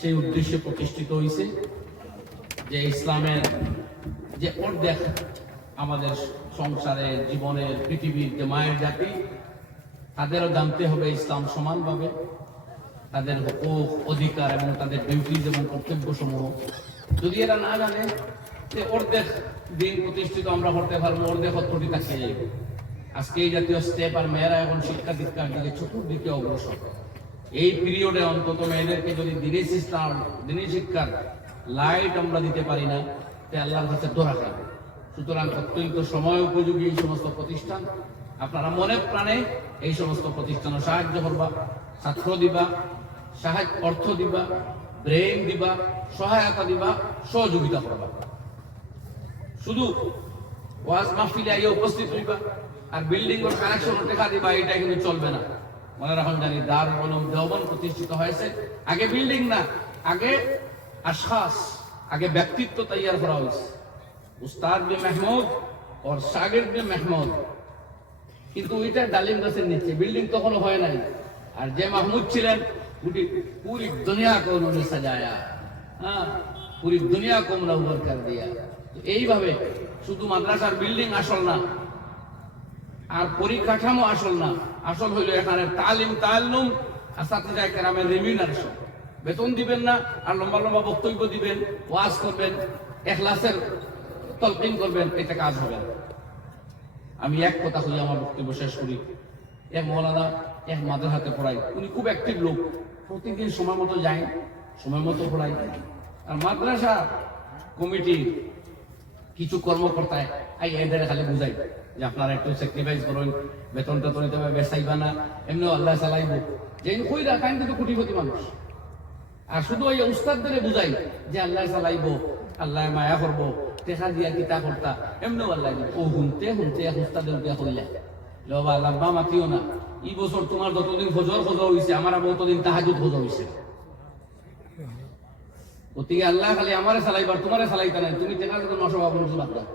সেই উদ্দেশ্যে প্রতিষ্ঠিত হয়েছে যে ইসলামের যে অর্ধেক আমাদের সংসারে জীবনের পৃথিবীর যে মায়ের জাতি তাদেরও জানতে হবে ইসলাম সমানভাবে, তাদের হকুক অধিকার এবং তাদের ডিউটিজ এবং কর্তব্য সমূহ যদি এরা না জানে যে অর্ধেক দিন প্রতিষ্ঠিত আমরা করতে পারবো, অর্ধেক ত্রুটি থাকতে যাইব। আজকে এই জাতীয় স্টেপ আর মেয়েরা এখন শিক্ষা দীক্ষার দিকে চতুর্দিকে অগ্রসর। এই পিরিয়ডে অন্তত মেয়েদেরকে যদি দিনই শিক্ষার লাইট আমরা দিতে পারি না, তাই আল্লাহর কাছে দোয়া খাবে। সুতরাং অত্যন্ত সময় উপযোগী এই সমস্ত প্রতিষ্ঠান, আপনারা মনে প্রাণে এই সমস্ত প্রতিষ্ঠানে সাহায্য করবা, ছাত্র দিবা, অর্থ দিবা, ব্রেন দিবা, সহায়তা দিবা, সহযোগিতা করবা। শুধু ওয়াজ মাহফিলে আইয়া উপস্থিত হইবা আর বিল্ডিং এর কানেকশন টেকা দিবা, এটা কিন্তু চলবে না। মনে রাখুন, জানি দারুল উলুম দেওবন্দ প্রতিষ্ঠিত হয়েছে আগে বিল্ডিং না, আগে আশখাস, আগে ব্যক্তিত্ব তৈয়ার করা হয়েছে। উস্তাদ বি মাহমুদ আর শাগির্দ বি মাহমুদ, কিন্তু ওইটা ডালিম গাছের নিচে, বিল্ডিং তখনও হয় নাই। আর যে মাহমুদ ছিলেন पूरी दुनिया को उन्होंने सजाया, हाँ पूरी दुनिया को मुनव्वर कर दिया। तो এইভাবে শুধু মাদ্রাসার বিল্ডিং আসল না আর পরিকাঠামো আসল না, আসল হইল এখানে তালিম তাআল্লুম, আসাতিজা কেরামের রেমিউনারেশন। বেতন দিবেন না আর লম্বা লম্বা বক্তব্য দিবেন, ওয়াজ করবেন, ইখলাসের তালকিন করবেন, এটা কাজ হবে না। আমি এক কথা কই, আমার বক্তব্য শেষ করি। এক মৌলানা এক মাদ্রাসাতে পড়াই, উনি খুব অ্যাক্টিভ লোক, প্রতিদিন সময় মতো যায়, সময় মতো পড়াই। আর মাদ্রাসা কমিটির কিছু কর্মকর্তায় এদের খালি বুঝাই যে আপনারা একটু স্যাক্রিফাইস করুন, বেতনটা তো নিতে হবে, বেসাইবা না, এমনিও আল্লাহ চালাইব। যে কই রাখান কিন্তু কোটিপতি মানুষ। আর শুধু ওই উস্তাদদের বুঝাই যে আল্লাহ চালাইব, আল্লাহ মায়া করবো, টেকা দিয়া কিতা করতা, এমনিও আল্লাহ ও শুনতে শুনতে এক উস্তাদের উঠিয়া কইলা বাবা লাম্বা মাতিও না, এই বছর তোমার যতদিন ফজর হয়েছে আমার ততদিন তাহাজ্জুদ ফজর হয়েছে। ওদিকে আল্লাহ খালি আমারে চালাইবার, তোমারে চালাইতা নাই। তুমি টেকা যখন নশো বাবু বাদ দাও,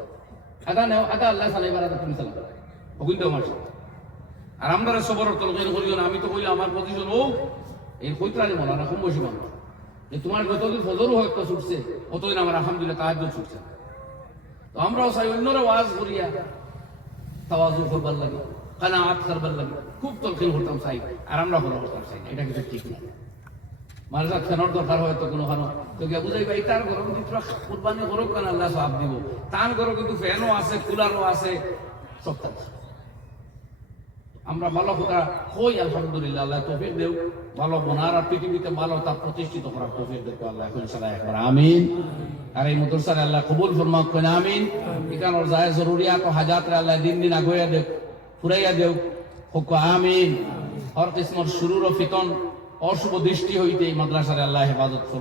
আদা নেও, আদা আল্লাহ চালাইবার, আদা তুমি চালাইবা, কিন্তু আমার সাথে। আর আমরা সবর তলকেন করিও না। আমি তো কইলে আমার প্রতিশোধ ও এই কইতরানি মনে না, কম বসে মানুষ যে তোমার যতদিন ফজরও হয়তো ছুটছে অতদিন আমার আলহামদুলিল্লাহ তাহাজ্জুদ ছুটছে। তো আমরাও চাই অন্যরা ওয়াজ করিয়া তাওয়াজু করবার লাগে, কানাআত করবার লাগে, খুব তলকিন করতাম চাই, আর আমরা ফলো করতাম চাই, এটা কিছু ঠিক না। মাদ্রাসা ফেনোর দরকার হয়তো কোনো কারণ তো গিয়া বুঝাইবা এই তার গরম দিন কুরবানি করো কেন, আল্লাহ সওয়াব দিব। তার ঘরে কিন্তু ফ্যানও আছে, কুলারও আছে, সব থাকে। আমরা ভালো কথা হই আলহামদুলিল্লাহ, আল্লাহ তৌফিক দেও, ভালো বোনার আর পৃথিবীতে ভালো তা প্রতিষ্ঠিত করার তৌফিক দেও আল্লাহ। এখন সারা একবার আমিন। আর এই মাদ্রাসার আল্লাহ কবুল ফরমাক কোন আমিন। এখানোর যায় জরুরিয়াত ও হাজাত আল্লাহ দিন দিন আগুয়া দেও, ফুরাইয়া দেও, হোক আমিন। হর কিসমর শুরুর ও ফিতন অশুভ দৃষ্টি হইতে এই মাদ্রাসার আল্লাহ হেফাজত ফরমাক।